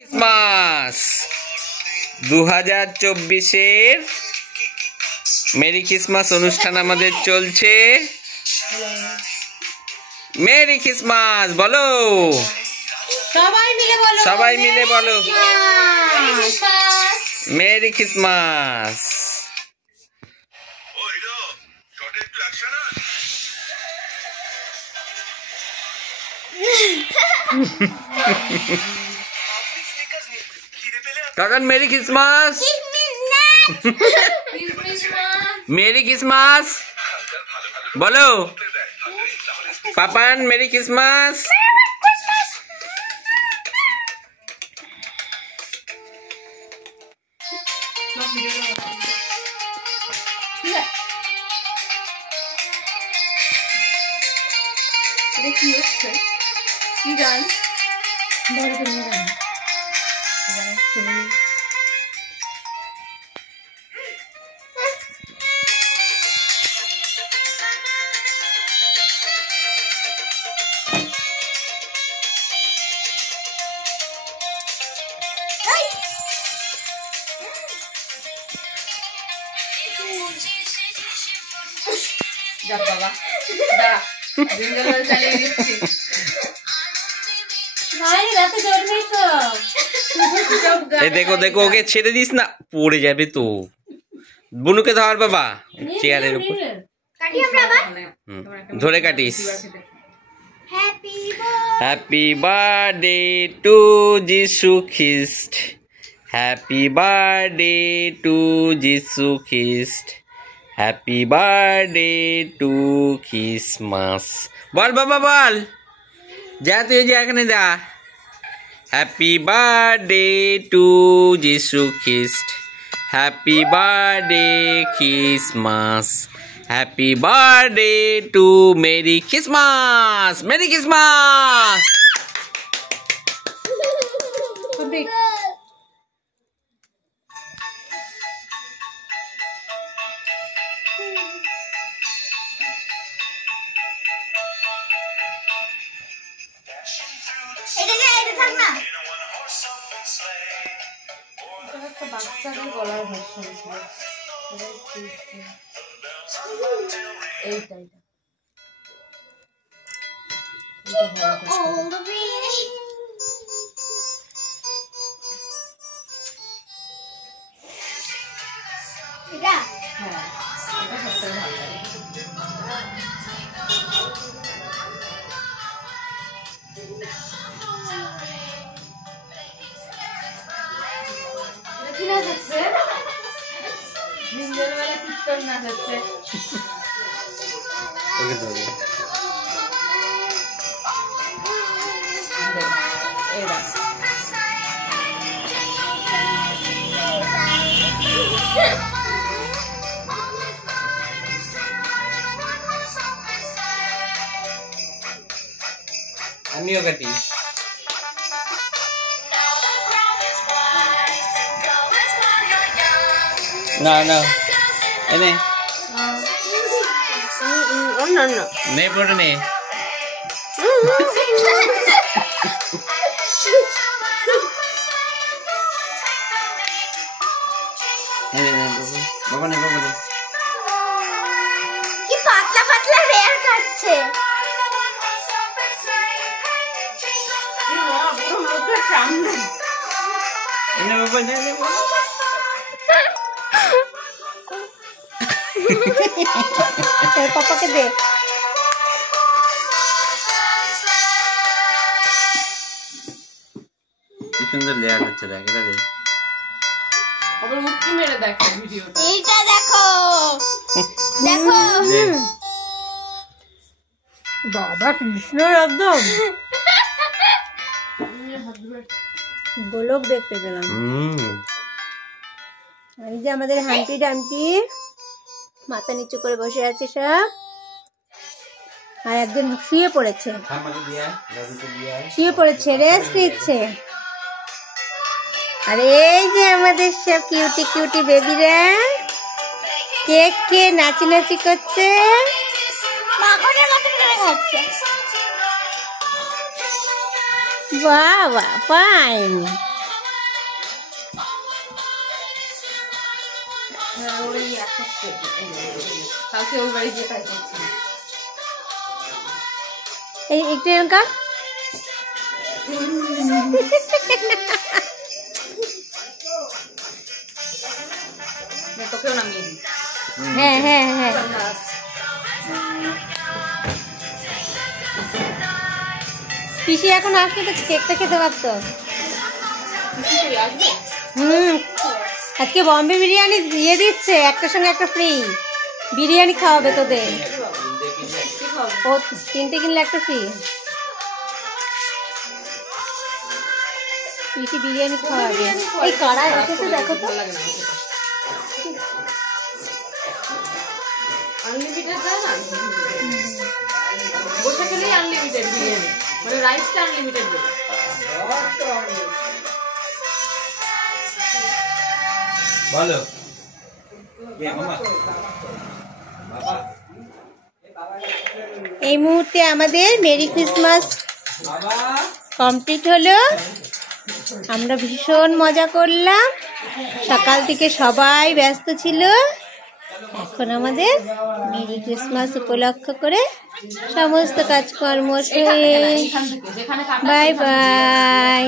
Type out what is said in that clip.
Christmas 2024-এর merry Christmas অনুষ্ঠান আমাদের চলছে। মেরি ক্রিসমাস বলো, সবাই মিলে বলো merry Christmas. Kakan merry Christmas, merry Christmas বলো। Papan merry Christmas. কি হচ্ছে কি গান? বাবা দেখো দেখো, ওকে ছেড়ে দিস না, পড়ে যাবে তো। বুনুকে ধর বাবা চেয়ারের উপর, ধরে কাটিস। হ্যাপি বার্থডে টু যিশু খ্রিস্ট, হ্যাপি বার্থডে টু যিশু খ্রিস্ট, হ্যাপি বার্থডে টু ক্রিসমাস। বল বাবা বল, যা তুই যা এখানে যা। হ্যাপি বার্থডে টু যিশু খ্রিস্ট, happy birthday Christmas, happy birthday to merry Christmas. Merry Christmas. বাচ্চাদের গলার ভাষণ ছিল এইটাই। আমিও কাটি। না না এনে নে পড়ে নে। বাবা নে বাবা নে। কি পাতলা পাতলা রেয়ার কাটছে। এনে বাবা নে নে। পাপাকে দে। কি সুন্দর লেয়ার হচ্ছে, দেখ এটা দেখ। আবার মুক্তি মেরে দেখো ভিডিওটা। এইটা দেখো দেখো বাবা কৃষ্ণ একদম গোলক দেখতে পেলাম। এই যে আমাদের হাম্পি ডাম্পি মাথা নিচু করে বসে আছে সব, আর একজন শুয়ে পড়েছে, রেস্ট নিচ্ছে। আর এই যে আমাদের সব কিউটি কিউটি বেবিরা কেক কে নাচানাচি করছে। Wow, fine. কালকে ওর বাড়ি গিয়ে তাই করছি। এই একটু এরকম তোকেও নামিয়ে দিই। হ্যাঁ হ্যাঁ হ্যাঁ পিসি এখন আসলে তো কেকটা খেতে পারতো। আসবে আজকে বম্বে বিরিয়ানি দিয়ে দিচ্ছে, একটার সঙ্গে একটা ফ্রি বিরিয়ানি খাওয়াবে তোদের। ও 3টে কিনলে একটা ফ্রি। পিসি বিরিয়ানি খাওয়াবে। এই কড়াই এসেছে দেখো তো। আনলিমিটেড দেয় না, বসে খেলেই আনলিমিটেড বিরিয়ানি, মানে রাইসটা আনলিমিটেড দেবে। বলো এই মুহূর্তে আমাদের মেরি ক্রিসমাস কমপ্লিট হলো। আমরা ভীষণ মজা করলাম, সকাল থেকে সবাই ব্যস্ত ছিল। এখন আমাদের মেরি ক্রিসমাস উপলক্ষ করে সমস্ত কাজকর্ম শেষ। Bye bye.